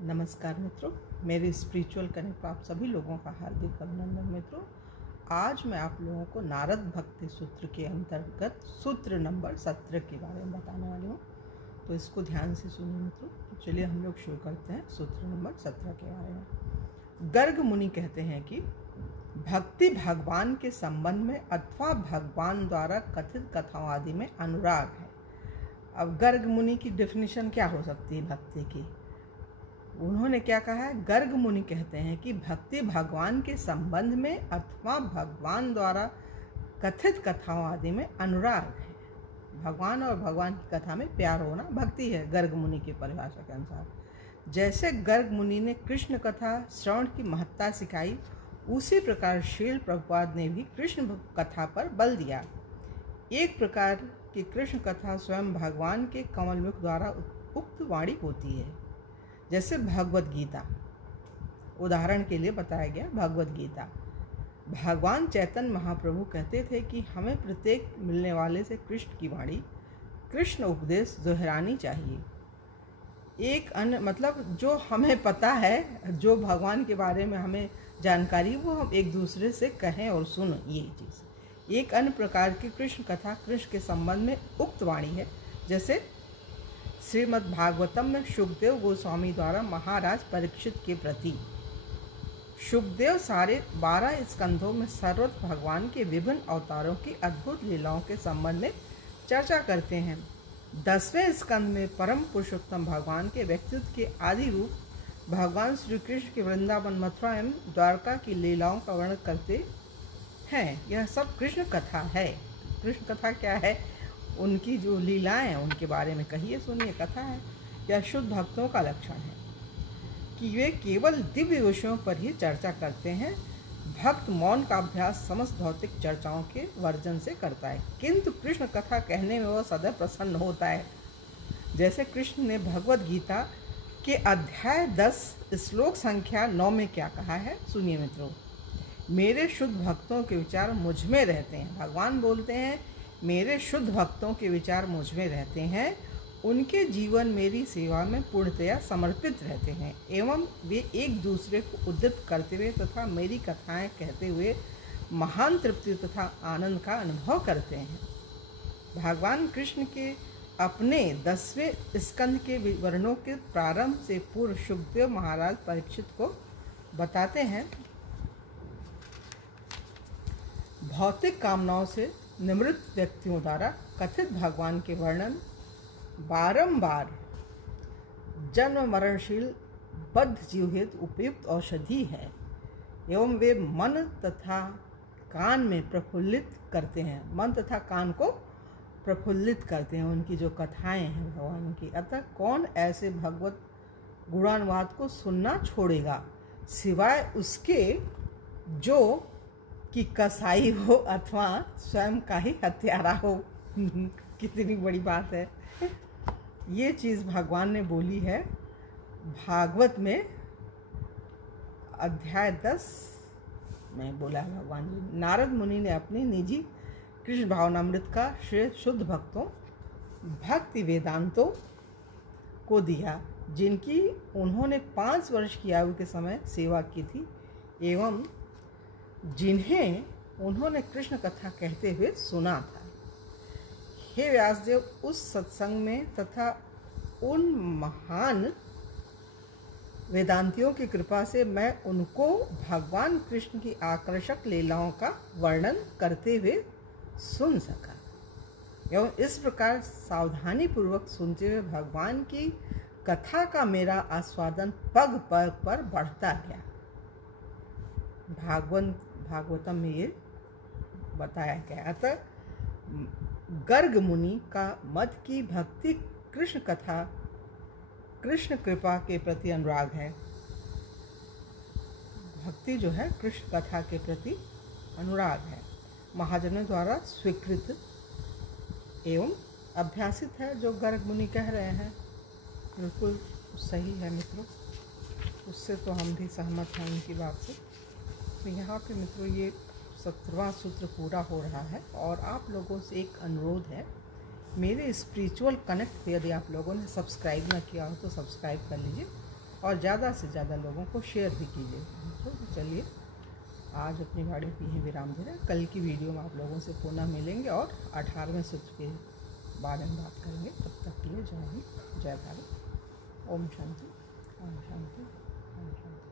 नमस्कार मित्रों, मेरे स्पिरिचुअल कनेक्ट आप सभी लोगों का हार्दिक अभिनंदन। मित्रों, आज मैं आप लोगों को नारद भक्ति सूत्र के अंतर्गत सूत्र नंबर 17 के बारे में बताने वाली हूँ। तो इसको ध्यान से सुनिए मित्रों। तो चलिए हम लोग शुरू करते हैं सूत्र नंबर 17 के बारे में। गर्ग मुनि कहते हैं कि भक्ति भगवान के संबंध में अथवा भगवान द्वारा कथित कथाओं आदि में अनुराग है। अब गर्ग मुनि की डेफिनेशन क्या हो सकती है भक्ति की? उन्होंने क्या कहा है? गर्ग मुनि कहते हैं कि भक्ति भगवान के संबंध में अथवा भगवान द्वारा कथित कथाओं आदि में अनुराग है। भगवान और भगवान की कथा में प्यार होना भक्ति है, गर्ग मुनि की परिभाषा के अनुसार। जैसे गर्ग मुनि ने कृष्ण कथा श्रवण की महत्ता सिखाई, उसी प्रकार श्रील प्रभुपाद ने भी कृष्ण कथा पर बल दिया। एक प्रकार की कृष्ण कथा स्वयं भगवान के कमलमुख द्वारा उक्त वाणी होती है। जैसे भगवद गीता, उदाहरण के लिए बताया गया भगवद गीता। भगवान चैतन्य महाप्रभु कहते थे कि हमें प्रत्येक मिलने वाले से कृष्ण की वाणी, कृष्ण उपदेश दोहरानी चाहिए। एक अन्य मतलब जो हमें पता है, जो भगवान के बारे में हमें जानकारी, वो हम एक दूसरे से कहें और सुन। ये चीज़ एक अन्य प्रकार की कृष्ण कथा कृष्ण के संबंध में उक्त वाणी है। जैसे श्रीमद् भागवतम में शुकदेव गोस्वामी द्वारा महाराज परीक्षित के प्रति। शुकदेव सारे 12 स्कंधों में सर्वत्र भगवान के विभिन्न अवतारों की अद्भुत लीलाओं के संबंध में चर्चा करते हैं। 10वें स्कंध में परम पुरुषोत्तम भगवान के व्यक्तित्व के आदि रूप भगवान श्री कृष्ण के वृंदावन, मथुरा एवं द्वारका की लीलाओं का वर्णन करते हैं। यह सब कृष्ण कथा है। कृष्ण कथा क्या है? उनकी जो लीलाएं हैं उनके बारे में कहिए, सुनिए। कथा है। यह शुद्ध भक्तों का लक्षण है कि वे केवल दिव्य विषयों पर ही चर्चा करते हैं। भक्त मौन का अभ्यास समस्त भौतिक चर्चाओं के वर्जन से करता है, किंतु कृष्ण कथा कहने में वह सदैव प्रसन्न होता है। जैसे कृष्ण ने भगवद गीता के अध्याय 10 श्लोक संख्या 9 में क्या कहा है, सुनिए मित्रों। मेरे शुद्ध भक्तों के विचार मुझ में रहते हैं। भगवान बोलते हैं, मेरे शुद्ध भक्तों के विचार मुझ में रहते हैं, उनके जीवन मेरी सेवा में पूर्णतया समर्पित रहते हैं एवं वे एक दूसरे को उद्दत करते हुए तथा मेरी कथाएं कहते हुए महान तृप्ति तथा आनंद का अनुभव करते हैं। भगवान कृष्ण के अपने 10वें स्कंद के विवरणों के प्रारंभ से पूर्व शुकदेव महाराज परीक्षित को बताते हैं, भौतिक कामनाओं से निवृत्त व्यक्तियों द्वारा कथित भगवान के वर्णन बारंबार जन्म मरणशील बद्ध जीव हेतु उपयुक्त औषधि है एवं वे मन तथा कान में प्रफुल्लित करते हैं। मन तथा कान को प्रफुल्लित करते हैं उनकी जो कथाएं हैं भगवान की। अतः कौन ऐसे भगवत गुणानुवाद को सुनना छोड़ेगा, सिवाय उसके जो कि कसाई हो अथवा स्वयं का ही हत्यारा हो। कितनी बड़ी बात है। ये चीज़ भगवान ने बोली है भागवत में अध्याय 10 में बोला है भगवान जी। नारद मुनि ने अपनी निजी कृष्ण भावनामृत का श्रेय शुद्ध भक्तों, भक्ति वेदांतों को दिया, जिनकी उन्होंने 5 वर्ष की आयु के समय सेवा की थी एवं जिन्हें उन्होंने कृष्ण कथा कहते हुए सुना था। हे व्यासदेव, उस सत्संग में तथा उन महान वेदांतियों की कृपा से मैं उनको भगवान कृष्ण की आकर्षक लीलाओं का वर्णन करते हुए सुन सका एवं इस प्रकार सावधानी पूर्वक सुनते हुए भगवान की कथा का मेरा आस्वादन पग पग पर बढ़ता गया। भागवतम में ये बताया गया। अतः गर्ग मुनि का मत की भक्ति कृष्ण कथा, कृष्ण कृपा के प्रति अनुराग है। भक्ति जो है कृष्ण कथा के प्रति अनुराग है, महाजनों द्वारा स्वीकृत एवं अभ्यासित है। जो गर्ग मुनि कह रहे हैं बिल्कुल सही है मित्रों, उससे तो हम भी सहमत हैं उनकी बात से। तो यहाँ पे मित्रों ये 17वां सूत्र पूरा हो रहा है और आप लोगों से एक अनुरोध है, मेरे स्पिरिचुअल कनेक्ट पे यदि आप लोगों ने सब्सक्राइब ना किया हो तो सब्सक्राइब कर लीजिए और ज़्यादा से ज़्यादा लोगों को शेयर भी कीजिए। तो चलिए आज अपनी वाणी की ही विराम दे रहे हैं। कल की वीडियो में आप लोगों से पुनः मिलेंगे और 18वें सूत्र के बारे में बात करेंगे। तब तक के लिए जय हिंद, जय भारत। ओम शांति, ओम शांति, ओम शांति।